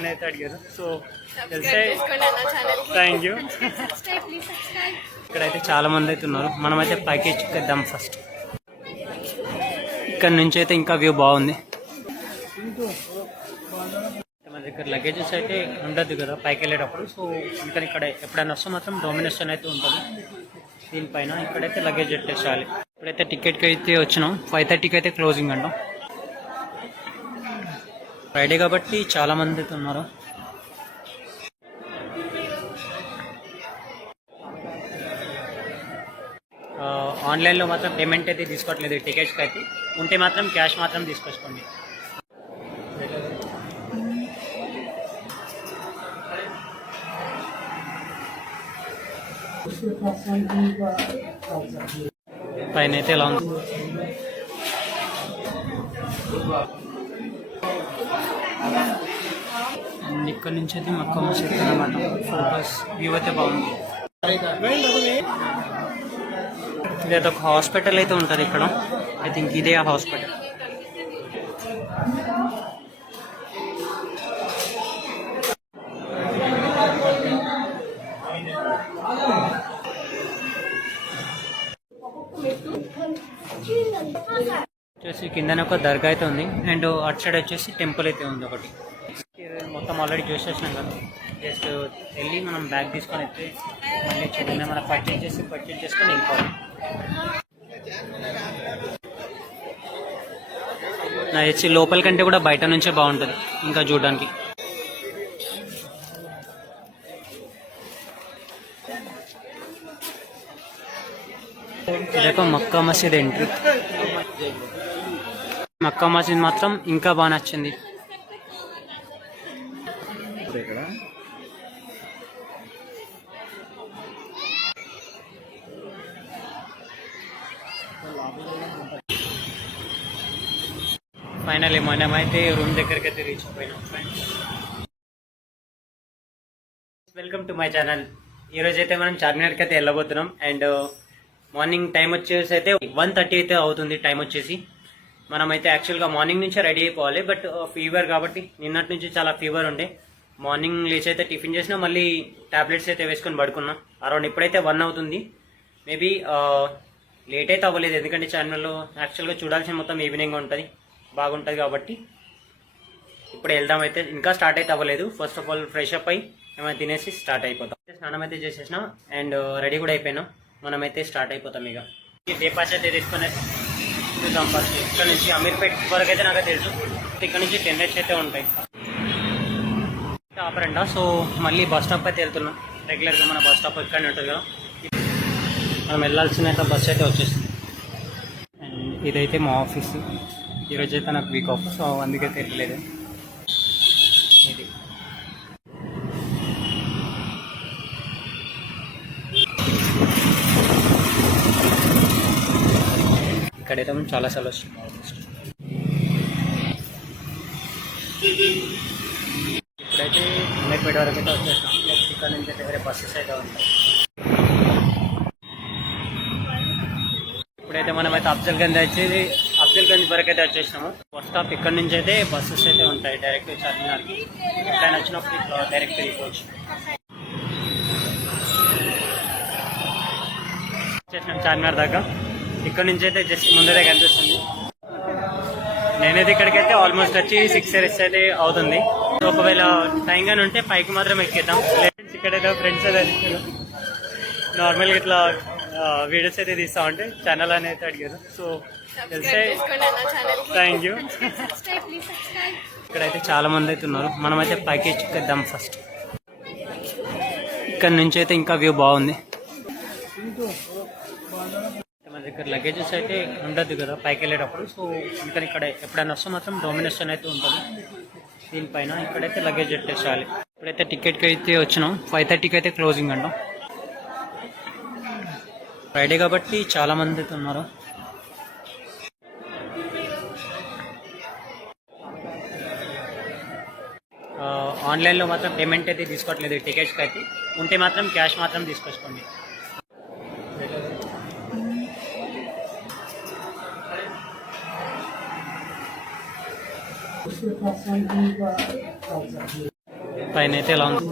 అనేది అడిగారు. సో తెలిసే థ్యాంక్ యూ. ఇక్కడైతే చాలా మంది అయితే ఉన్నారు. మనమైతే పైకి ఎక్కేద్దాం ఫస్ట్. ఇక్కడ నుంచి అయితే ఇంకా వ్యూ బాగుంది. మన దగ్గర లగేజెస్ అయితే ఉండద్దు కదా పైకి వెళ్ళేటప్పుడు. సో ఇంకా ఇక్కడ ఎప్పుడైనా వస్తే మాత్రం డామినేషన్ అయితే ఉంటుంది దీనిపైన. ఇక్కడైతే లగేజ్ పెట్టేసాలి. ఇప్పుడైతే టికెట్కి అయితే వచ్చినాం. 5:30కి అయితే క్లోజింగ్ అంటాం. ఫ్రైడే కాబట్టి చాలా మంది అయితే ఉన్నారు. ఆన్లైన్లో మాత్రం పేమెంట్ అయితే తీసుకోవట్లేదు టికెట్స్కి అయితే. ఉంటే మాత్రం క్యాష్ మాత్రం తీసుకొచ్చుకోండి. పైన అయితే ఎలా ఉంది. ఇక్కడ నుంచి అయితే మక్కా మసీద్ అన్నమాట. ఫోటోస్ వ్యూ అయితే బాగుంది. ఇదైతే ఒక హాస్పిటల్ అయితే ఉంటుంది ఇక్కడ. ఐ థింక్ ఇదే ఆ హాస్పిటల్. వచ్చేసి కిందనే ఒక దర్గా అయితే ఉంది. అండ్ అటు సైడ్ వచ్చేసి టెంపుల్ అయితే ఉంది ఒకటి. మొత్తం ఆల్రెడీ చూసేసినాం కదా. జస్ట్ వెళ్ళి మనం బ్యాగ్ తీసుకొని అయితే మళ్ళీ చూడండి మనం పర్చేజ్ చేసుకొని వెళ్ళిపోవాలి. నా వచ్చి లోపల కంటే కూడా బయట నుంచే బాగుంటుంది ఇంకా చూడడానికి. ఇదొక మక్కా మసీద్ ఎంట్రీ. మక్కా మసీద్ మాత్రం ఇంకా బాగా నచ్చింది. ఫైనల్లీ మనమైతే రూమ్ దగ్గరికి అయితే రీచ్ అయిపోయినాం friends. Welcome to my channel. ఈరోజు అయితే మనం చార్మినార్కి అయితే వెళ్ళబోతున్నాం. అండ్ మార్నింగ్ టైం వచ్చేసి అయితే 1:30 అయితే అవుతుంది టైం వచ్చేసి. మనమైతే యాక్చువల్గా మార్నింగ్ నుంచే రెడీ అయిపోవాలి. బట్ ఫీవర్ కాబట్టి నిన్నటి నుంచి చాలా ఫీవర్ ఉండే. మార్నింగ్ లేచి అయితే టిఫిన్ చేసినా మళ్ళీ టాబ్లెట్స్ అయితే వేసుకొని పడుకున్నాం. అరౌండ్ ఇప్పుడైతే 1 అవుతుంది. మేబీ లేట్ అయితే అవ్వలేదు ఎందుకంటే ఛానల్లో యాక్చువల్గా చూడాల్సిన మొత్తం ఈవినింగ్ ఉంటుంది బాగుంటుంది కాబట్టి. ఇప్పుడు వెళ్దాం. అయితే ఇంకా స్టార్ట్ అయితే అవ్వలేదు. First of all fresh up అయ్యి ఏమైనా తినేసి స్టార్ట్ అయిపోతాం. స్నానం అయితే చేసేసినాం అండ్ రెడీ కూడా అయిపోయినాం. మనమైతే స్టార్ట్ అయిపోతాం. ఇక డే పాస్ అయితే తీసుకునే చూద్దాం ఫస్ట్. ఇక్కడ నుంచి అమీర్పేట్ వరకు అయితే నాకు తెలుసు. ఇక్కడ నుంచి 10 minutes అయితే ఉంటాయి ఆపరండా. సో మళ్ళీ బస్ స్టాప్ అయితే వెళ్తున్నాం. రెగ్యులర్గా మన బస్ స్టాప్ ఇక్కడనే ఉంటుంది కదా. మనం వెళ్ళాల్సిన అయితే బస్ అయితే వచ్చేస్తుంది. అండ్ ఇదైతే మా ఆఫీస్. ఈరోజు అయితే నాకు వీక్ ఆఫ్. సో అందుకే తెలియలేదు. ఇది ఇక్కడైతే మనం చాలాసార్లు వస్తుంది. ఇప్పుడైతే అమీర్పేట వరకు అయితే వచ్చేస్తాం. నెక్స్ట్ ఇక్కడ నుంచి అయితే వేరే బస్సెస్ అయితే ఉంటాయి. ఇప్పుడైతే మనమైతే అఫ్జల్గంజ్ వరకు అయితే వచ్చేసినాము. బస్ స్టాప్ ఇక్కడ నుంచి అయితే బస్సెస్ అయితే ఉంటాయి డైరెక్ట్ చార్మినార్కి. ఎక్కడైనా వచ్చినప్పుడు ఇట్లా డైరెక్ట్ వెళ్ళిపోవచ్చు. వచ్చేసినాం చార్మినార్ దాకా. ఇక్కడ నుంచి అయితే జస్ట్ ముందరే కనిపిస్తుంది. నేనైతే ఇక్కడికైతే ఆల్మోస్ట్ వచ్చి 6 hours అయితే అవుతుంది. ఒకవేళ టైం గానే ఉంటే పైకి మాత్రం ఎక్కేద్దాం. ఇక్కడైతే ఫ్రెండ్స్ అయితే నార్మల్గా ఇట్లా వీడియోస్ అయితే తీస్తా ఉంటే ఛానల్ అనేది అడిగారు. సో తెలిసే థ్యాంక్ యూ. ఇక్కడైతే చాలా మంది అయితే ఉన్నారు. మనమైతే పైకి ఎక్కేద్దాం ఫస్ట్. ఇక్కడ నుంచి అయితే ఇంకా వ్యూ బాగుంది. మన దగ్గర లగేజెస్ అయితే ఉండద్దు కదా పైకి వెళ్ళేటప్పుడు. సో ఇంకా ఇక్కడ ఎప్పుడైనా వస్తే మాత్రం డామినేషన్ అయితే ఉంటుంది దీనిపైన. ఇక్కడైతే లగేజ్ పెట్టేసాలి. ఇప్పుడైతే టికెట్కి అయితే వచ్చినాం. 5:30కి అయితే క్లోజింగ్ అంటాం. ఫ్రైడే కాబట్టి చాలా మంది అయితే ఉన్నారు. ఆన్లైన్లో మాత్రం పేమెంట్ అయితే తీసుకోవట్లేదు టికెట్స్కి అయితే. ఉంటే మాత్రం క్యాష్ మాత్రం తీసుకొచ్చుకోండి. పైన అయితే ఎలా ఉంది.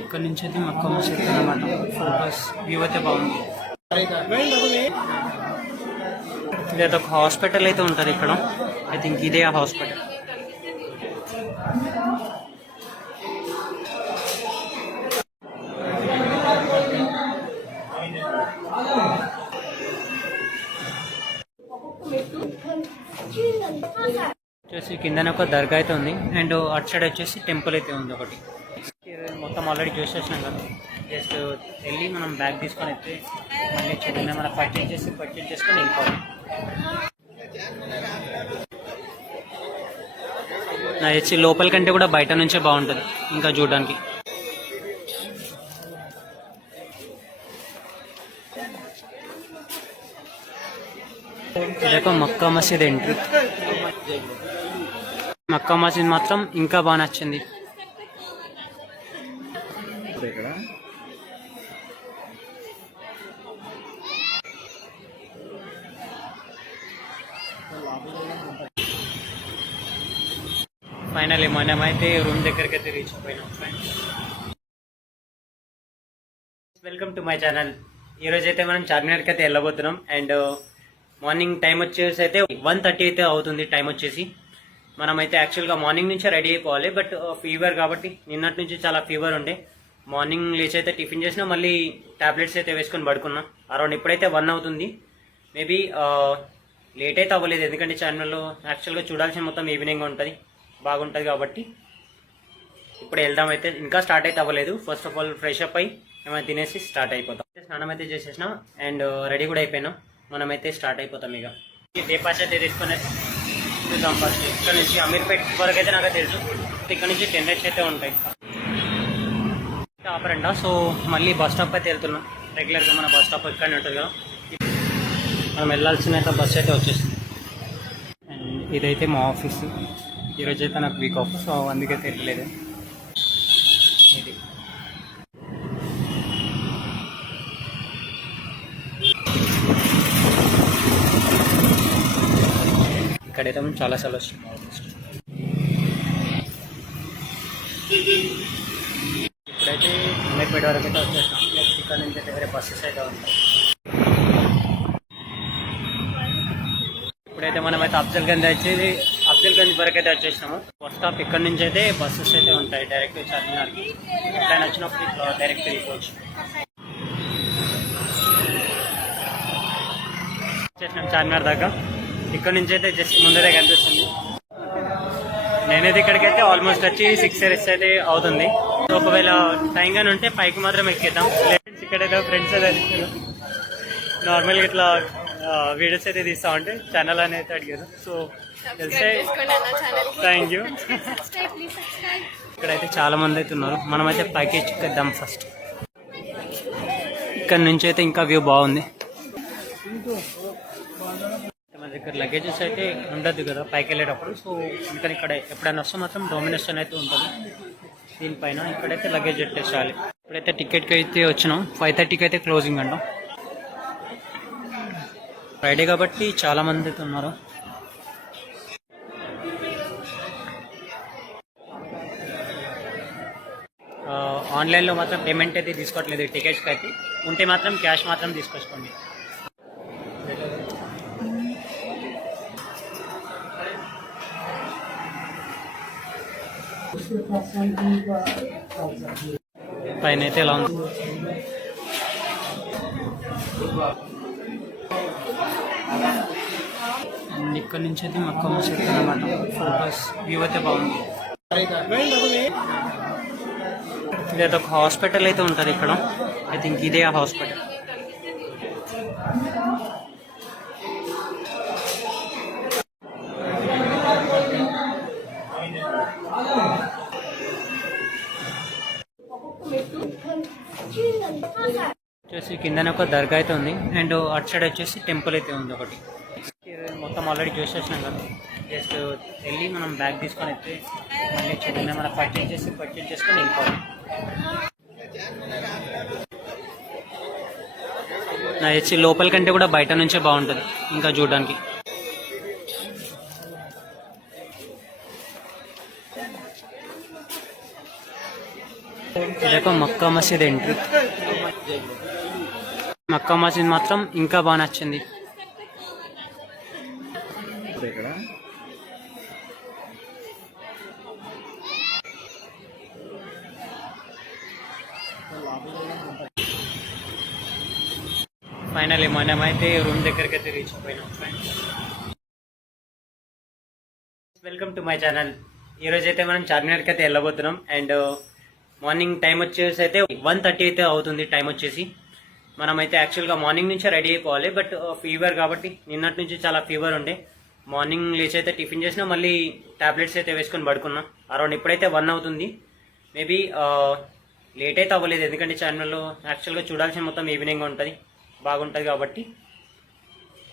ఇక్కడ నుంచి అయితే మక్కా మసీద్ అనమాట. ఫోటోస్ వ్యూ అయితే బాగుంది. ఇదైతే ఒక హాస్పిటల్ అయితే ఉంటుంది ఇక్కడ. ఐ థింక్ ఇదే ఆ హాస్పిటల్. వచ్చేసి కిందనే ఒక దర్గా అయితే ఉంది అండ్ అటు సైడ్ వచ్చేసి టెంపుల్ అయితే ఉంది ఒకటి. మొత్తం ఆల్రెడీ చూసేసినాం కదా. జస్ట్ వెళ్ళి మనం బ్యాగ్ తీసుకొని అయితే మళ్ళీ చూడండి మనం పర్చేజ్ చేసుకొని వెళ్ళిపోవాలి. నాకు వచ్చి లోపల కంటే కూడా బయట నుంచే బాగుంటుంది ఇంకా చూడడానికి. ఇదొక మక్కా మసీద్ ఎంట్రీ. మక్కా మసీద్ మాత్రం ఇంకా బాగా నచ్చింది. ఫైనల్లీ మనమైతే రూమ్ దగ్గరికి అయితే రీచ్ అయిపోయినాం friends. Welcome to my channel. ఈరోజు అయితే మనం చార్మినార్కి అయితే వెళ్ళబోతున్నాం అండ్ మార్నింగ్ టైం వచ్చేసి అయితే 1:30 అయితే అవుతుంది టైం వచ్చేసి. మనమైతే యాక్చువల్గా మార్నింగ్ నుంచే రెడీ అయిపోవాలి. బట్ ఫీవర్ కాబట్టి నిన్నటి నుంచి చాలా ఫీవర్ ఉండే. మార్నింగ్ లేచి అయితే టిఫిన్ చేసినా మళ్ళీ టాబ్లెట్స్ అయితే వేసుకొని పడుకున్నా. అరౌండ్ ఇప్పుడైతే 1 అవుతుంది. మేబీ లేట్ అయితే అవ్వలేదు ఎందుకంటే ఛానల్లో యాక్చువల్గా చూడాల్సిన మొత్తం ఈవినింగ్ ఉంటుంది బాగుంటుంది కాబట్టి. ఇప్పుడు వెళ్దాం అయితే. ఇంకా స్టార్ట్ అయితే అవ్వలేదు. First of all fresh up అయ్యి ఏమైనా తినేసి స్టార్ట్ అయిపోతాం. స్నానం అయితే చేసేసినాం అండ్ రెడీ కూడా అయిపోయినాం. మనమైతే స్టార్ట్ అయిపోతాం. ఇక డే పాస్ అయితే తీసుకునే చూద్దాం. ఫస్ట్ ఇక్కడ నుంచి అమీర్పేట్ వరకు అయితే నాకు తెలుసు. ఇక్కడ నుంచి 10 minutes అయితే ఉంటాయి ఆపరండా. సో మళ్ళీ బస్ స్టాప్ అయితే వెళ్తున్నాం. రెగ్యులర్గా మన బస్ స్టాప్ ఇక్కడనే ఉంటుంది కదా. మనం వెళ్ళాల్సిన అయితే బస్ అయితే వచ్చేస్తుంది. అండ్ ఇదైతే మా ఆఫీస్. ఈరోజు అయితే నాకు వీక్ ఆఫ్, సో అందుకైతే వెళ్ళలేదు. ఇది ఇక్కడైతే మనం చాలాసార్లు వస్తుంది. ఇప్పుడైతే అమీర్పేట వరకు అయితే వచ్చేస్తాం. నెక్స్ట్ ఇక్కడ నుంచి అయితే వేరే బస్సెస్ అయితే ఉంటాయి. ఇప్పుడైతే మనమైతే అఫ్జల్గంజ్ వరకు అయితే వచ్చేసినాము. బస్ స్టాప్ ఇక్కడ నుంచి అయితే బస్సెస్ అయితే ఉంటాయి డైరెక్ట్ చార్మినార్కి. ఎక్కడైనా వచ్చినప్పుడు ఇట్లా డైరెక్ట్ వెళ్ళిపోవచ్చు. వచ్చేసినాం చార్మినార్ దాకా. ఇక్కడ నుంచి అయితే జస్ట్ ముందరే కనిపిస్తుంది. నేనైతే ఇక్కడికైతే ఆల్మోస్ట్ వచ్చి 6 hours అయితే అవుతుంది. ఒకవేళ టైం గానీ ఉంటే పైకి మాత్రం ఎక్కేద్దాం. ఇక్కడైతే ఫ్రెండ్స్ అయితే నార్మల్గా ఇట్లా వీడియోస్ అయితే తీస్తా ఉంటే ఛానల్ అని అయితే అడిగారు. సో తెలిసే థ్యాంక్ యూ. ఇక్కడైతే చాలా మంది అయితే ఉన్నారు. మనమైతే పైకి ఎక్కేద్దాం ఫస్ట్. ఇక్కడ నుంచి అయితే ఇంకా వ్యూ బాగుంది. మన దగ్గర లగేజెస్ అయితే ఉండద్దు కదా పైకి వెళ్ళేటప్పుడు. సో ఇంకా ఇక్కడ ఎప్పుడైనా వస్తే మాత్రం డామినేషన్ అయితే ఉంటుంది దీనిపైన. ఇక్కడైతే లగేజ్ పెట్టేసాలి. ఇప్పుడైతే టికెట్కి అయితే వచ్చినాం. 5:30కి అయితే క్లోజింగ్ అంటాం. ఫ్రైడే కాబట్టి చాలా మంది అయితే ఉన్నారు. ఆన్లైన్లో మాత్రం పేమెంట్ అయితే తీసుకోవట్లేదు టికెట్స్కి అయితే. ఉంటే మాత్రం క్యాష్ మాత్రం తీసుకొచ్చుకోండి. పైన అయితే ఎలా ఉంది. ఇక్కడ నుంచి అయితే మక్కా మసీద్ అనమాట. ఫోటోస్ వ్యూ అయితే బాగుంది. ఇదైతే ఒక హాస్పిటల్ అయితే ఉంటుంది ఇక్కడ. ఐ థింక్ ఇదే ఆ హాస్పిటల్. వచ్చేసి కిందనే ఒక దర్గా అయితే ఉంది అండ్ అటు సైడ్ వచ్చేసి టెంపుల్ అయితే ఉంది ఒకటి. మొత్తం ఆల్రెడీ చూసేసినాం కదా. జస్ట్ వెళ్ళి మనం బ్యాగ్ తీసుకొని అయితే మళ్ళీ చూడండి మనం పర్చేజ్ చేసుకొని వెళ్ళిపోవాలి. నాకు వచ్చి లోపల కంటే కూడా బయట నుంచే బాగుంటుంది ఇంకా చూడడానికి. ఇదొక మక్కా మసీద్ ఎంట్రీ. మక్కా మసీద్ మాత్రం ఇంకా బాగా నచ్చింది. ఫైనల్లీ మనమైతే రూమ్ దగ్గరికి అయితే రీచ్ అయిపోయినాం friends. Welcome to my channel. ఈరోజు అయితే మనం చార్మినార్కి అయితే వెళ్ళబోతున్నాం. అండ్ మార్నింగ్ టైం వచ్చేసి అయితే 1:30 అయితే అవుతుంది టైం వచ్చేసి. మనమైతే యాక్చువల్గా మార్నింగ్ నుంచే రెడీ అయిపోవాలి. బట్ ఫీవర్ కాబట్టి నిన్నటి నుంచి చాలా ఫీవర్ ఉండే. మార్నింగ్ లేచి అయితే టిఫిన్ చేసినా, మళ్ళీ టాబ్లెట్స్ అయితే వేసుకొని పడుకున్నాం. అరౌండ్ ఇప్పుడైతే 1 అవుతుంది. మేబీ లేట్ అయితే అవ్వలేదు, ఎందుకంటే ఛానల్లో యాక్చువల్గా చూడాల్సిన మొత్తం ఈవినింగ్ ఉంటుంది, బాగుంటుంది కాబట్టి.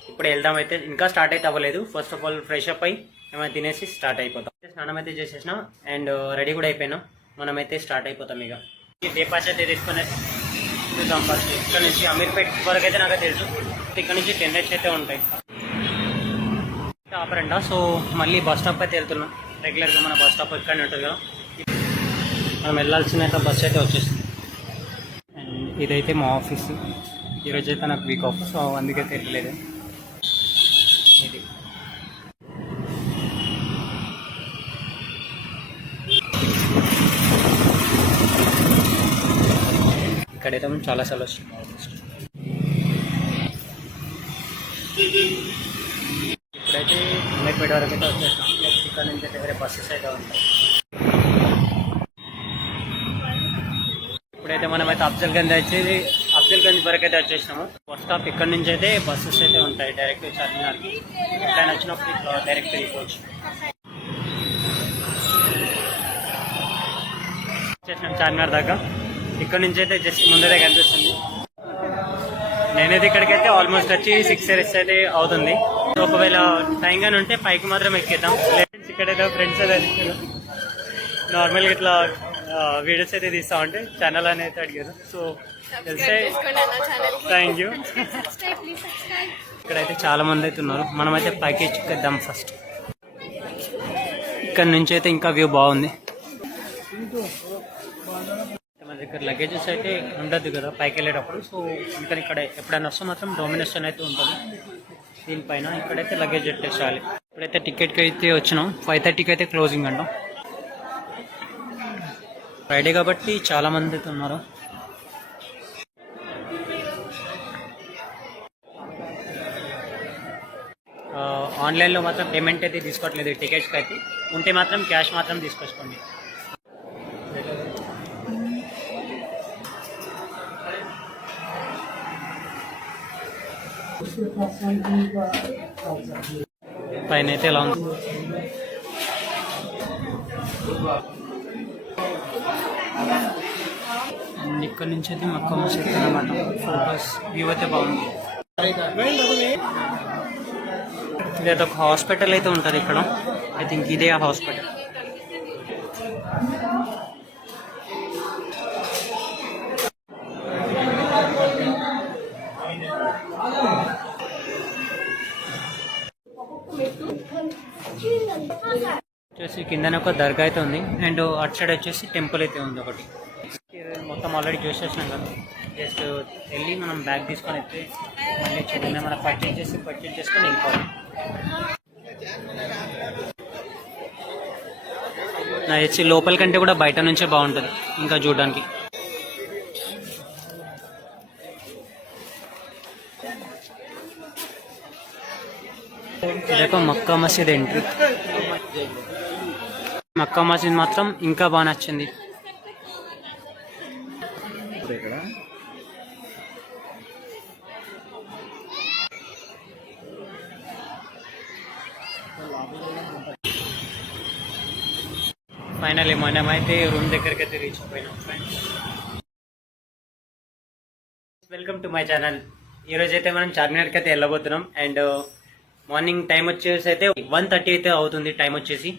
ఇప్పుడు వెళ్దాం. అయితే ఇంకా స్టార్ట్ అయితే అవ్వలేదు. First of all fresh up అయ్యి ఏమైనా తినేసి స్టార్ట్ అయిపోతాం. స్నానం అయితే చేసేసినాం అండ్ రెడీ కూడా అయిపోయినాం. మనమైతే స్టార్ట్ అయిపోతాం. ఇక దేపాస్ అయితే తీసుకుని చూద్దాం. ఫస్ట్ ఇక్కడ నుంచి అమీర్పేట్ వరకు అయితే నాకు తెలుసు. ఇక్కడ నుంచి 10 minutes అయితే ఉంటాయి ఆపరండా. సో మళ్ళీ బస్ స్టాప్ అయితే వెళ్తున్నాం. రెగ్యులర్గా మన బస్ స్టాప్ ఇక్కడనే ఉంటుంది కదా, మనం వెళ్ళాల్సిన అయితే బస్ అయితే వచ్చేస్తుంది. అండ్ ఇదైతే మా ఆఫీస్. ఈరోజు అయితే నాకు వీక్ ఆఫ్, సో అందుకైతే వెళ్ళలేదు. ఇది ఇక్కడైతే మనం చాలాసార్లు వస్తుంది. ఇప్పుడైతే అమీర్పేట వరకు అయితే వచ్చేస్తాం. నెక్స్ట్ ఇక్కడ నుంచి అయితే వేరే బస్సెస్ అయితే ఉంటాయి. ఇప్పుడైతే మనమైతే అఫ్జల్గంజ్ వరకు అయితే వచ్చేసినాము. బస్ స్టాప్ ఇక్కడ నుంచి అయితే బస్సెస్ అయితే ఉంటాయి డైరెక్ట్ చార్మినార్కి. ఎక్కడైనా వచ్చినప్పుడు ఇట్లా డైరెక్ట్ వెళ్ళిపోవచ్చు. వచ్చేసినాం చార్మినార్ దాకా. ఇక్కడ నుంచి అయితే జస్ట్ ముందరే కనిపిస్తుంది. నేనైతే ఇక్కడికైతే ఆల్మోస్ట్ వచ్చి 6 hours అయితే అవుతుంది. ఒకవేళ టైం గానీ ఉంటే పైకి మాత్రం ఎక్కేద్దాం. ఇక్కడైతే ఫ్రెండ్స్ అయితే నార్మల్గా ఇట్లా వీడియోస్ అయితే తీస్తా ఉంటే ఛానల్ అని అయితే అడిగారు. సో తెలిసే థ్యాంక్ యూ. ఇక్కడైతే చాలా మంది అయితే ఉన్నారు. మనమైతే పైకి ఎక్కేద్దాం ఫస్ట్. ఇక్కడ నుంచి అయితే ఇంకా వ్యూ బాగుంది. మన దగ్గర లగేజెస్ అయితే ఉండద్దు కదా పైకి వెళ్ళేటప్పుడు. సో ఇంకా ఇక్కడ ఎప్పుడైనా వస్తే మాత్రం డొమినేషన్ అయితే ఉంటుంది దీనిపైన. ఇక్కడైతే లగేజ్ పెట్టేసాలి. ఇప్పుడైతే టికెట్కి అయితే వచ్చినాం. 5:30కి అయితే క్లోజింగ్ అంటాం. ఫ్రైడే కాబట్టి చాలా మంది అయితే ఉన్నారు. ఆన్లైన్లో మాత్రం పేమెంట్ అయితే తీసుకోవట్లేదు టికెట్స్కి అయితే. ఉంటే మాత్రం క్యాష్ మాత్రం తీసుకొచ్చుకోండి. పైన అయితే ఎలా ఉంది. ఇక్కడ నుంచి అయితే మక్కా మసీద్ అన్నమాట. ఫొటోస్ వ్యూ అయితే బాగుంది. ఇదైతే ఒక హాస్పిటల్ అయితే ఉంటుంది ఇక్కడ. ఐ థింక్ ఇదే ఆ హాస్పిటల్. వచ్చేసి కిందనే ఒక దర్గా అయితే ఉంది. అండ్ అటు సైడ్ వచ్చేసి టెంపుల్ అయితే ఉంది ఒకటి. మొత్తం ఆల్రెడీ చూసేసినాం కదా. జస్ట్ వెళ్ళి మనం బ్యాగ్ తీసుకొని అయితే మళ్ళీ చూడండి మనం పర్చేజ్ చేసుకొని వెళ్ళిపోవాలి. నా వచ్చి లోపల కంటే కూడా బయట నుంచే బాగుంటుంది ఇంకా చూడడానికి. ఇదొక మక్కా మసీద్ ఎంట్రీ. మక్కా మసీద్ మాత్రం ఇంకా బాగా నచ్చింది. ఫైనల్లీ మనమైతే రూమ్ దగ్గరికి అయితే రీచ్ అయిపోయినాం friends. Welcome to my channel. ఈరోజు అయితే మనం చార్మినార్కి అయితే వెళ్ళబోతున్నాం. అండ్ మార్నింగ్ టైం వచ్చేసి అయితే 1:30 అయితే అవుతుంది టైం వచ్చేసి.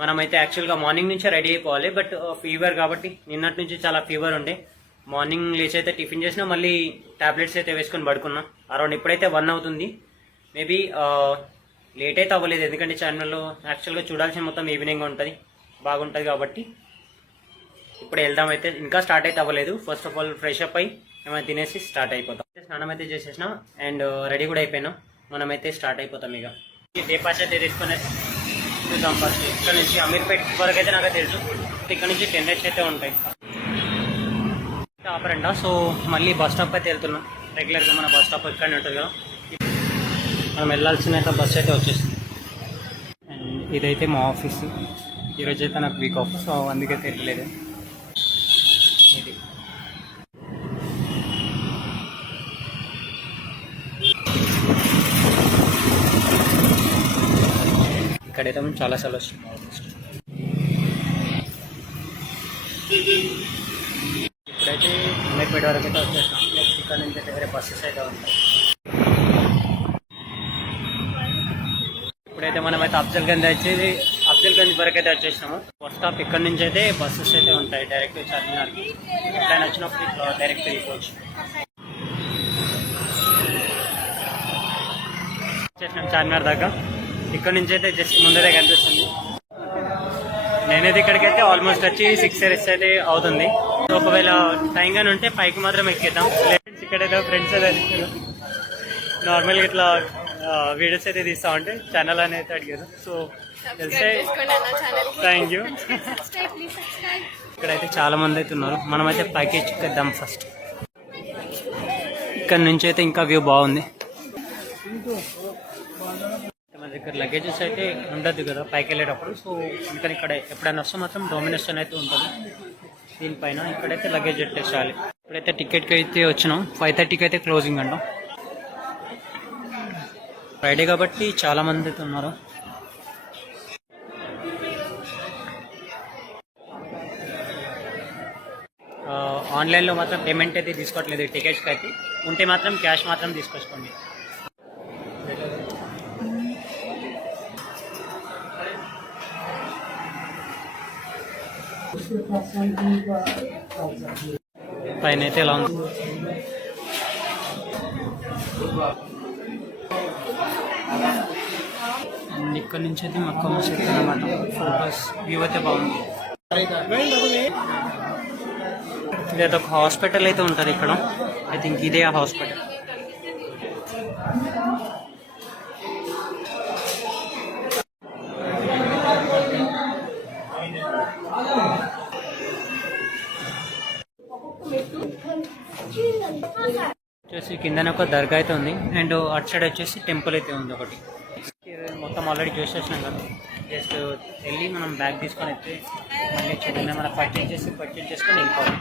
మనమైతే యాక్చువల్గా మార్నింగ్ నుంచే రెడీ అయిపోవాలి. బట్ ఫీవర్ కాబట్టి నిన్నటి నుంచి చాలా ఫీవర్ ఉండే. మార్నింగ్ లేచి అయితే టిఫిన్ చేసినా, మళ్ళీ టాబ్లెట్స్ అయితే వేసుకొని పడుకున్నాం. అరౌండ్ ఇప్పుడైతే 1 అవుతుంది. మేబీ లేట్ అయితే అవ్వలేదు, ఎందుకంటే ఛానల్లో యాక్చువల్గా చూడాల్సిన మొత్తం ఈవినింగ్ ఉంటుంది, బాగుంటుంది కాబట్టి. ఇప్పుడు వెళ్దాం అయితే ఇంకా స్టార్ట్ అయితే అవ్వలేదు. First of all fresh up అయ్యి ఏమైనా తినేసి స్టార్ట్ అయిపోతాం. స్నానం అయితే చేసేసినాం అండ్ రెడీ కూడా అయిపోయినాం. మనమైతే స్టార్ట్ అయిపోతాం. ఇక డే పాస్ అయితే తీసుకునే చూద్దాం. ఫస్ట్ ఇక్కడ నుంచి అమీర్పేట్ వరకు అయితే నాకు తెలుసు. ఇక్కడ నుంచి 10 minutes అయితే ఉంటాయి ఆపరండా. సో మళ్ళీ బస్ స్టాప్ అయితే వెళ్తున్నాం. రెగ్యులర్గా మన బస్ స్టాప్ ఇక్కడనే ఉంటుంది కదా, మనం వెళ్ళాల్సిన అయితే బస్ అయితే వచ్చేస్తుంది. అండ్ ఇదైతే మా ఆఫీస్. ఈరోజు అయితే నాకు వీక్ ఆఫ్, సో అందుకే తెలియలేదు. ఇది ఇక్కడైతే మనం చాలాసార్లు వస్తుంది. ఇప్పుడైతే అమీర్పేట వరకు అయితే వచ్చేస్తాం. నెక్స్ట్ ఇక్కడ నుంచి అయితే వేరే బస్సెస్ అయితే ఉంటాయి. ఇప్పుడైతే మనమైతే అఫ్జల్గంజ్ వరకు అయితే వచ్చేసినాము. బస్ స్టాప్ ఇక్కడ నుంచి అయితే బస్సెస్ అయితే ఉంటాయి డైరెక్ట్ చార్మినార్కి. ఎక్కడైనా వచ్చినప్పుడు ఇట్లా డైరెక్ట్ వెళ్ళిపోవచ్చు. వచ్చేసినాం చార్మినార్ దాకా. ఇక్కడ నుంచి అయితే జస్ట్ ముందరే కనిపిస్తుంది. నేనైతే ఇక్కడికైతే ఆల్మోస్ట్ వచ్చి 6 hours అయితే అవుతుంది. ఒకవేళ టైం గానీ ఉంటే పైకి మాత్రం ఎక్కేద్దాం. ఇక్కడైతే ఫ్రెండ్స్ అయితే నార్మల్గా ఇట్లా వీడియోస్ అయితే తీస్తా ఉంటే ఛానల్ అని అయితే అడిగారు. సో తెలిసే థ్యాంక్ యూ. ఇక్కడైతే చాలా మంది అయితే ఉన్నారు. మనమైతే పైకి ఎక్కేద్దాం ఫస్ట్. ఇక్కడ నుంచి అయితే ఇంకా వ్యూ బాగుంది. మన దగ్గర లగేజెస్ అయితే ఉండద్దు కదా పైకి వెళ్ళేటప్పుడు. సో ఇంకా ఇక్కడ ఎప్పుడైనా వస్తే మాత్రం డామినేషన్ అయితే ఉంటుంది దీనిపైన. ఇక్కడైతే లగేజ్ పెట్టేసాలి. ఇప్పుడైతే టికెట్కి అయితే వచ్చినాం. 5:30కి అయితే క్లోజింగ్ అంటాం. ఫ్రైడే కాబట్టి చాలా మంది అయితే ఉన్నారు. ఆన్లైన్లో మాత్రం పేమెంట్ అయితే తీసుకోవట్లేదు టికెట్స్కి అయితే. ఉంటే మాత్రం క్యాష్ మాత్రం తీసుకొచ్చుకోండి. పైన అయితే ఎలా ఉంది. ఇక్కడ నుంచి అయితే మక్కా మసీద్ అన్నమాట. ఫొటోస్ వ్యూ అయితే బాగుంది. ఇదైతే ఒక హాస్పిటల్ అయితే ఉంటుంది ఇక్కడ. ఐ థింక్ ఇదే ఆ హాస్పిటల్. వచ్చేసి కిందనే ఒక దర్గా అయితే ఉంది అండ్ అటు సైడ్ వచ్చేసి టెంపుల్ అయితే ఉంది ఒకటి. మొత్తం ఆల్రెడీ చూసేసినాం కదా. జస్ట్ వెళ్ళి మనం బ్యాగ్ తీసుకొని అయితే మళ్ళీ చూడండి మనం పర్చేజ్ చేసుకొని వెళ్ళిపోవాలి.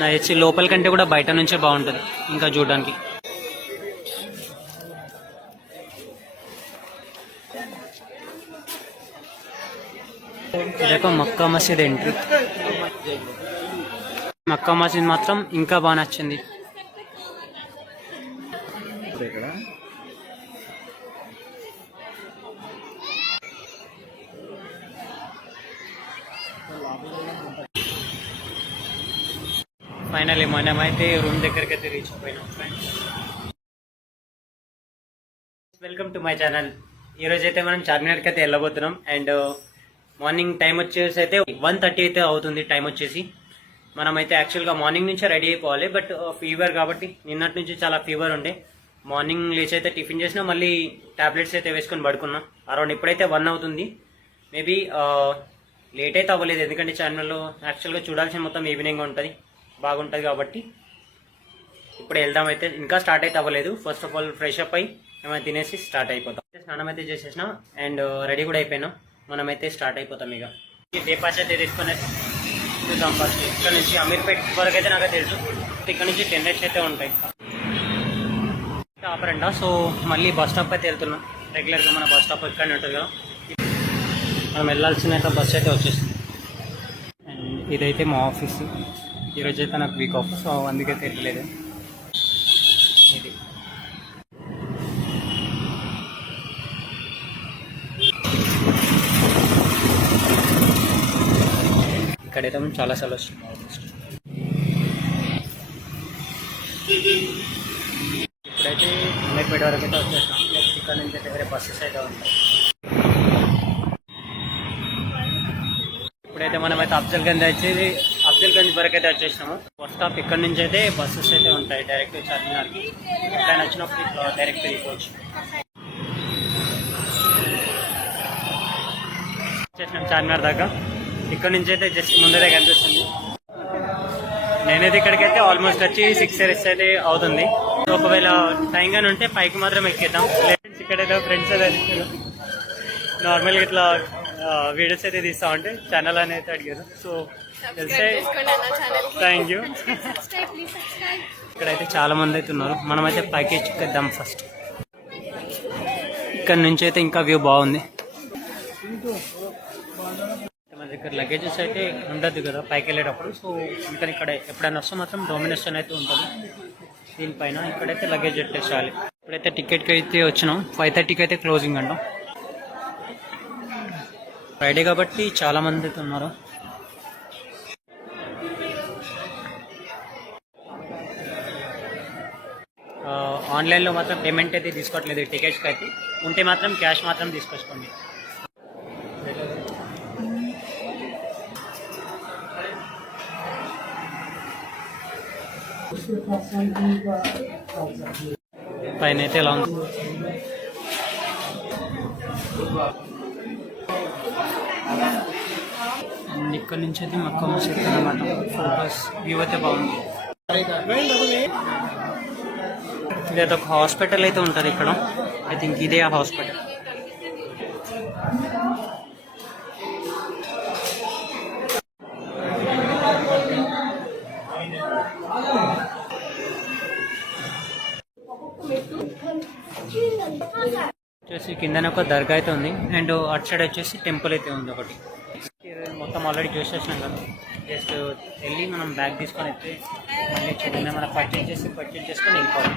నా వచ్చి లోపల కంటే కూడా బయట నుంచే బాగుంటుంది ఇంకా చూడడానికి. ఇదొక మక్కా మసీద్ ఎంట్రీ. మక్కా మసీద్ మాత్రం ఇంకా బాగా నచ్చింది. ఫైనల్లీ మనమైతే రూమ్ దగ్గరికి అయితే రీచ్ అయిపోయినాం friends. Welcome to my channel. ఈరోజు అయితే మనం చార్మినార్కి అయితే వెళ్ళబోతున్నాం. అండ్ మార్నింగ్ టైం వచ్చేసి అయితే 1:30 అయితే అవుతుంది టైం వచ్చేసి. మనమైతే యాక్చువల్గా మార్నింగ్ నుంచే రెడీ అయిపోవాలి. బట్ ఫీవర్ కాబట్టి నిన్నటి నుంచి చాలా ఫీవర్ ఉండే. మార్నింగ్ లేచి అయితే టిఫిన్ చేసినా మళ్ళీ టాబ్లెట్స్ అయితే వేసుకొని పడుకున్నాం. అరౌండ్ ఇప్పుడైతే 1 అవుతుంది. మేబీ లేట్ అయితే అవ్వలేదు ఎందుకంటే ఛానల్లో యాక్చువల్గా చూడాల్సిన మొత్తం ఈవినింగ్ ఉంటుంది బాగుంటుంది కాబట్టి. ఇప్పుడు వెళ్దాం అయితే ఇంకా స్టార్ట్ అయితే అవ్వలేదు. First of all fresh up అయ్యి ఏమైనా తినేసి స్టార్ట్ అయిపోతాం. స్నానం అయితే చేసేసినాం అండ్ రెడీ కూడా అయిపోయినాం. మనమైతే స్టార్ట్ అయిపోతాం. ఇక డే పాస్ అయితే తీసుకునే చూద్దాం. ఫస్ట్ ఇక్కడ నుంచి అమీర్పేట్ వరకు అయితే నాకు తెలుసు. ఇక్కడ నుంచి 10 minutes అయితే ఉంటాయి ఆపరండా. సో మళ్ళీ బస్ స్టాప్ అయితే వెళ్తున్నాం. రెగ్యులర్గా మన బస్ స్టాప్ ఇక్కడనే ఉంటుంది కదా, మనం వెళ్ళాల్సిన అయితే బస్ అయితే వచ్చేస్తుంది. అండ్ ఇదైతే మా ఆఫీస్. ఈరోజు అయితే నాకు వీక్ ఆఫ్, సో అందుకే తెలియలేదు. ఇది ఇక్కడైతే మనం చాలాసార్లు వస్తుంది. ఇప్పుడైతే అమీర్పేట వరకు అయితే వచ్చేస్తాం. నెక్స్ట్ ఇక్కడ నుంచి అయితే వేరే బస్సెస్ అయితే ఉంటాయి. ఇప్పుడైతే మనమైతే అఫ్జల్గంజ్ వరకు అయితే వచ్చేసినాము. బస్ స్టాప్ ఇక్కడ నుంచి అయితే బస్సెస్ అయితే ఉంటాయి డైరెక్ట్ చార్మినార్కి. ఎక్కడైనా వచ్చినప్పుడు ఇట్లా డైరెక్ట్ వెళ్ళిపోవచ్చు. వచ్చేసినాం చార్మినార్ దాకా. ఇక్కడ నుంచి అయితే జస్ట్ ముందరే కనిపిస్తుంది. నేనైతే ఇక్కడికైతే ఆల్మోస్ట్ వచ్చి 6 ఇయర్స్ అయితే అవుతుంది. ఒకవేళ టైం గానీ ఉంటే పైకి మాత్రం ఎక్కేద్దాం. ఇక్కడైతే ఫ్రెండ్స్ అయితే నార్మల్గా ఇట్లా వీడియోస్ అయితే తీస్తా ఉంటే ఛానల్ అని అయితే అడిగారు. సో తెలిసే థ్యాంక్ యూ. ఇక్కడైతే చాలా మంది అయితే ఉన్నారు. మనమైతే పైకి ఎక్కేద్దాం ఫస్ట్. ఇక్కడ నుంచి అయితే ఇంకా వ్యూ బాగుంది. మన దగ్గర లగేజెస్ అయితే ఉండద్దు కదా పైకి వెళ్ళేటప్పుడు. సో ఇంకా ఇక్కడ ఎప్పుడైనా వస్తే మాత్రం డామినేషన్ అయితే ఉంటుంది దీనిపైన. ఇక్కడైతే లగేజ్ పెట్టేసాలి. ఇప్పుడైతే టికెట్కి అయితే వచ్చినాం. 5:30కి అయితే క్లోజింగ్ అంటాం. ఫ్రైడే కాబట్టి చాలా మంది అయితే ఉన్నారు. ఆన్లైన్లో మాత్రం పేమెంట్ అయితే తీసుకోవట్లేదు టికెట్స్కి అయితే. ఉంటే మాత్రం క్యాష్ మాత్రం తీసుకొచ్చుకోండి. పైన అయితే ఎలా ఉంది. ఇక్కడ నుంచి అయితే మక్కా మసీద్ అన్నమాట. ఫోటోస్ వ్యూ అయితే బాగుంది. ఇదైతే ఒక హాస్పిటల్ అయితే ఉంటుంది ఇక్కడ. ఐ థింక్ ఇదే ఆ హాస్పిటల్. వచ్చేసి కిందనే ఒక దర్గా అయితే ఉంది. అండ్ అటు సైడ్ వచ్చేసి టెంపుల్ అయితే ఉంది ఒకటి. మొత్తం ఆల్రెడీ చూసేసినాం కదా. జస్ట్ వెళ్ళి మనం బ్యాగ్ తీసుకొని అయితే మళ్ళీ చూడండి మనం పర్చేజ్ చేసుకొని వెళ్ళిపోవాలి.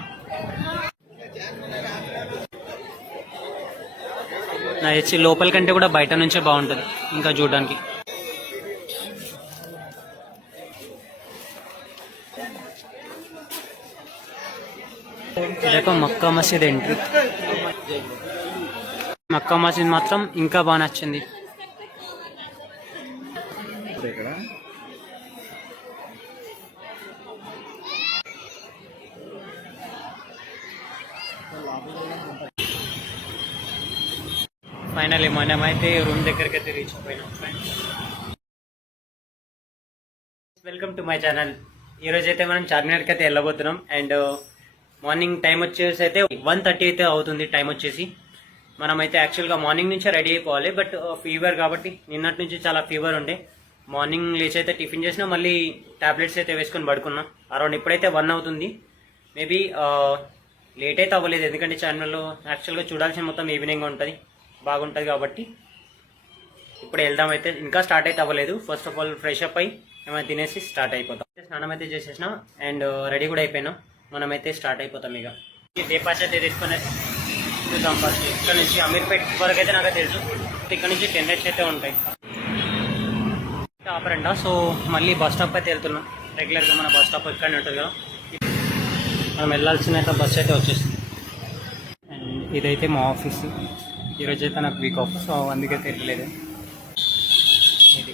నా వచ్చి లోపల కంటే కూడా బయట నుంచే బాగుంటుంది ఇంకా చూడడానికి. ఇదొక మక్కా మసీద్ ఎంట్రీ. మక్కా మసీద్ మాత్రం ఇంకా బాగా నచ్చింది. ఫైనల్లీ మనమైతే రూమ్ దగ్గరికి అయితే రీచ్ అయిపోయినాం friends. Welcome to my channel. ఈరోజు అయితే మనం చార్మినార్కి అయితే వెళ్ళబోతున్నాం. అండ్ మార్నింగ్ టైం వచ్చేసి అయితే 1:30 అయితే అవుతుంది టైం వచ్చేసి. మనమైతే యాక్చువల్గా మార్నింగ్ నుంచే రెడీ అయిపోవాలి. బట్ ఫీవర్ కాబట్టి నిన్నటి నుంచి చాలా ఫీవర్ ఉండే. మార్నింగ్ లేచి అయితే టిఫిన్ చేసినా మళ్ళీ టాబ్లెట్స్ అయితే వేసుకొని పడుకున్నాం. అరౌండ్ ఇప్పుడైతే 1 అవుతుంది. మేబీ లేట్ అయితే అవ్వలేదు ఎందుకంటే ఛానల్లో యాక్చువల్గా చూడాల్సిన మొత్తం ఈవినింగ్ ఉంటుంది బాగుంటుంది కాబట్టి. ఇప్పుడు వెళ్దాం. అయితే ఇంకా స్టార్ట్ అయితే అవ్వలేదు. First of all fresh up అయ్యి ఏమైనా తినేసి స్టార్ట్ అయిపోతాం. స్నానం అయితే చేసేసినాం అండ్ రెడీ కూడా అయిపోయినాం. మనమైతే స్టార్ట్ అయిపోతాం. ఇక దేపాస్ అయితే తీసుకొని చూద్దాం ఫస్ట్. ఇక్కడ నుంచి అమీర్పేట్ వరకు అయితే నాకు తెలుసు. ఇక్కడ నుంచి 10 minutes అయితే ఉంటాయి ఆపరండా. సో మళ్ళీ బస్ స్టాప్ అయితే వెళ్తున్నాం. రెగ్యులర్గా మన బస్ స్టాప్ ఇక్కడనే ఉంటుంది కదా. మనం వెళ్ళాల్సిన అయితే బస్ అయితే వచ్చేసింది. అండ్ ఇదైతే మా ఆఫీస్. ఈరోజు అయితే నాకు వీక్ ఆఫ్. సో అందుకే తెలియలేదు. ఇది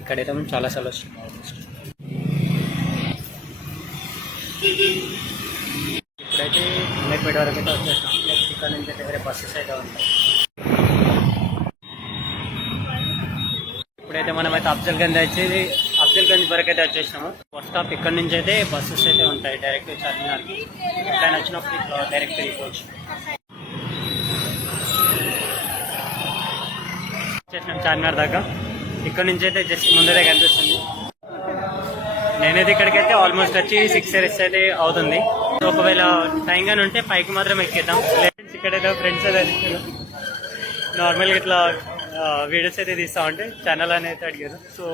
ఇక్కడైతే మనం చాలాసార్లు వస్తుంది. ఇప్పుడైతే అమీర్పేట వరకు అయితే వచ్చేస్తాం. నెక్స్ట్ ఇక్కడ నుంచి అయితే వేరే బస్సెస్ అయితే ఉంటాయి. ఇప్పుడైతే మనమైతే అఫ్జల్గంజ్ వరకు అయితే వచ్చేసినాము. బస్ స్టాప్ ఇక్కడ నుంచి అయితే బస్సెస్ అయితే ఉంటాయి డైరెక్ట్ చార్మినార్కి. ఎక్కడైనా వచ్చినప్పుడు ఇట్లా డైరెక్ట్ వెళ్ళిపోవచ్చు. వచ్చేసినాం చార్మినార్ దాకా. ఇక్కడ నుంచి అయితే జస్ట్ ముందరే కనిపిస్తుంది. నేనైతే ఇక్కడికైతే ఆల్మోస్ట్ వచ్చి 6 ఇయర్స్ అయితే అవుతుంది. ఒకవేళ టైం గానీ ఉంటే పైకి మాత్రం ఎక్కేద్దాం. ఇక్కడైతే ఫ్రెండ్స్ అయితే నార్మల్గా ఇట్లా వీడియోస్ అయితే తీస్తా ఉంటే ఛానల్ అని అయితే అడిగారు. సో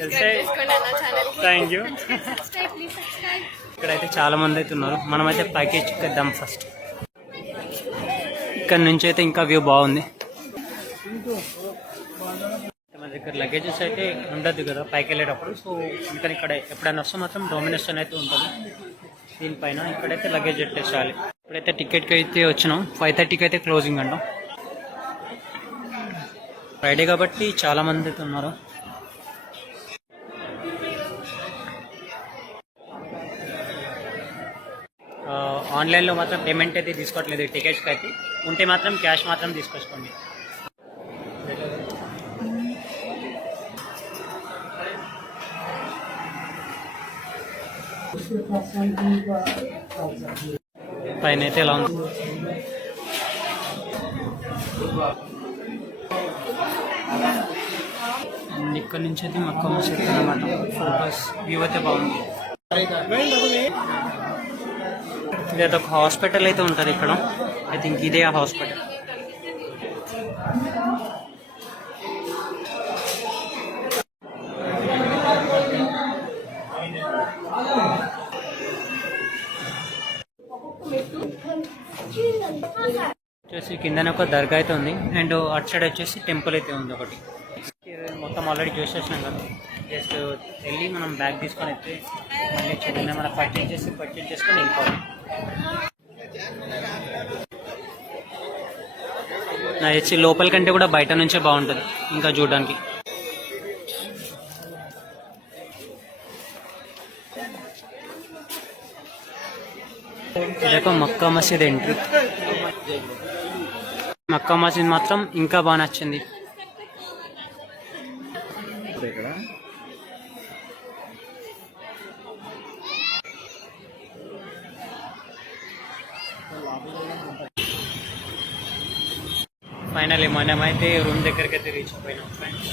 తెలిసే థ్యాంక్ యూ. ఇక్కడైతే చాలా మంది అయితే ఉన్నారు. మనమైతే పైకి ఎక్కేద్దాం ఫస్ట్. ఇక్కడ నుంచి అయితే ఇంకా వ్యూ బాగుంది. మన దగ్గర లగేజెస్ అయితే ఉండద్దు కదా పైకి వెళ్ళేటప్పుడు. సో ఇంకా ఇక్కడ ఎప్పుడైనా వస్తే మాత్రం డామినేషన్ అయితే ఉంటుంది దీనిపైన ఇక్కడైతే లగేజ్ పెట్టేసాలి. ఇప్పుడైతే టికెట్కి అయితే వచ్చినాం. 5:30కి అయితే క్లోజింగ్ అంటాం. ఫ్రైడే కాబట్టి చాలా మంది అయితే ఉన్నారు. ఆన్లైన్లో మాత్రం పేమెంట్ అయితే తీసుకోవట్లేదు టికెట్స్కి అయితే. ఉంటే మాత్రం క్యాష్ మాత్రం తీసుకొచ్చుకోండి. పైన అయితే ఎలా ఉంది. ఇక్కడ నుంచి అయితే మక్కా మసీద్ అనమాట. ఫోటోస్ వ్యూ అయితే బాగుంది. ఇదైతే ఒక హాస్పిటల్ అయితే ఉంటుంది ఇక్కడ. ఐ థింక్ ఇదే ఆ హాస్పిటల్. వచ్చేసి కిందనే ఒక దర్గా అయితే ఉంది. అండ్ అటు సైడ్ వచ్చేసి టెంపుల్ అయితే ఉంది ఒకటి. మొత్తం ఆల్రెడీ చూసేసినాం కదా. జస్ట్ వెళ్ళి మనం బ్యాగ్ తీసుకొని అయితే మళ్ళీ చూడండి మనం పర్చేజ్ చేసుకొని వెళ్ళిపోవాలి. నా వచ్చి లోపల కంటే కూడా బయట నుంచే బాగుంటుంది ఇంకా చూడడానికి. ఇదొక మక్కా మసీద్ ఎంట్రీ. మక్కా మసీద్ మాత్రం ఇంకా బాగా నచ్చింది. ఫైనల్లీ మనమైతే రూమ్ దగ్గరికి అయితే రీచ్ అయిపోయినాం ఫ్రెండ్స్.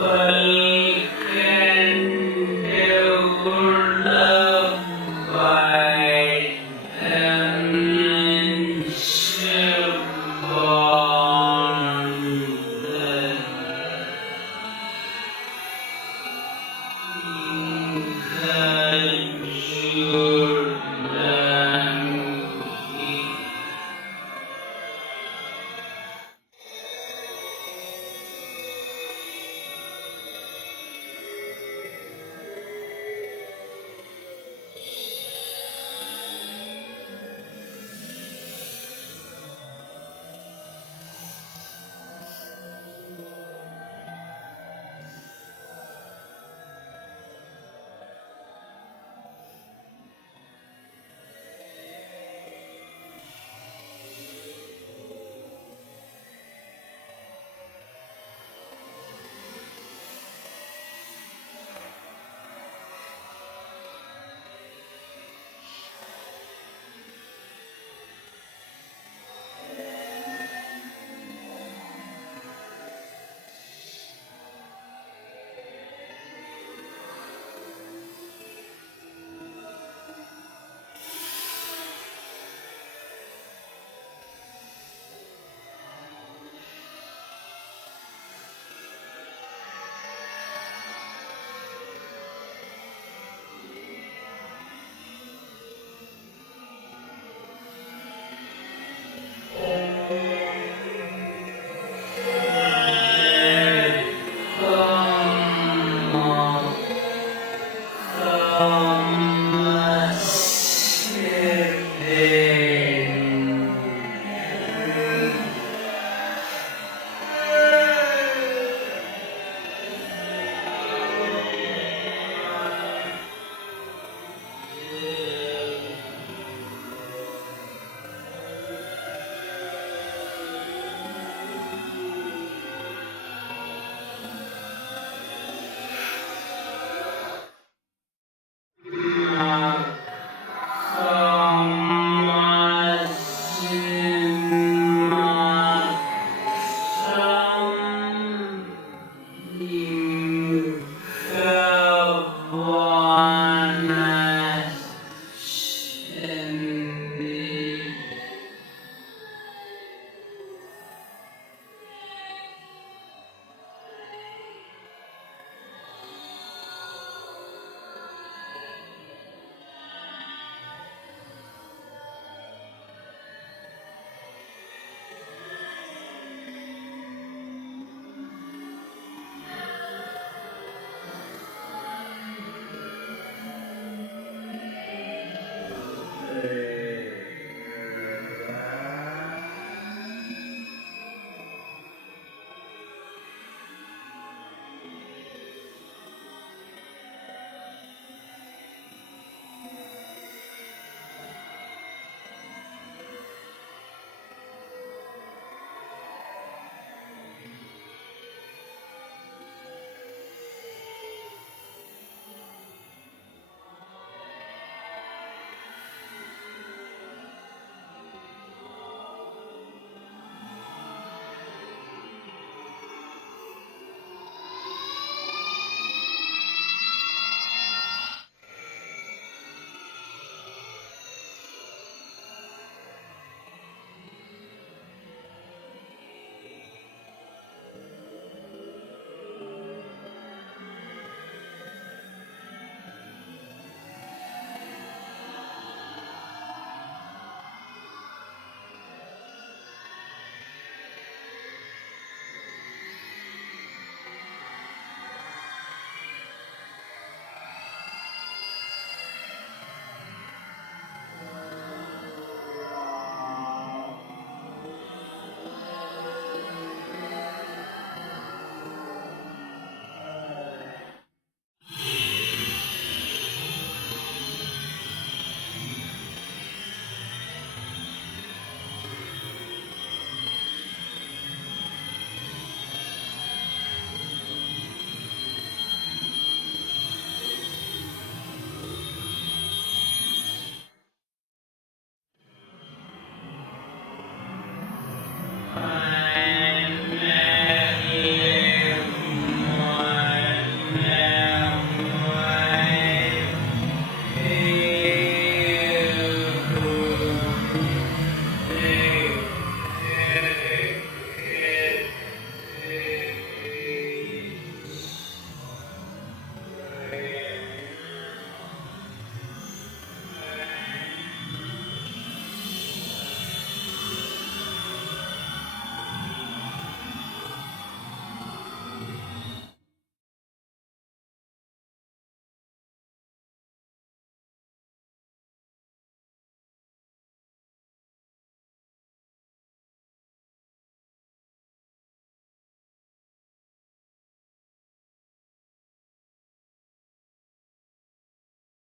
ఓం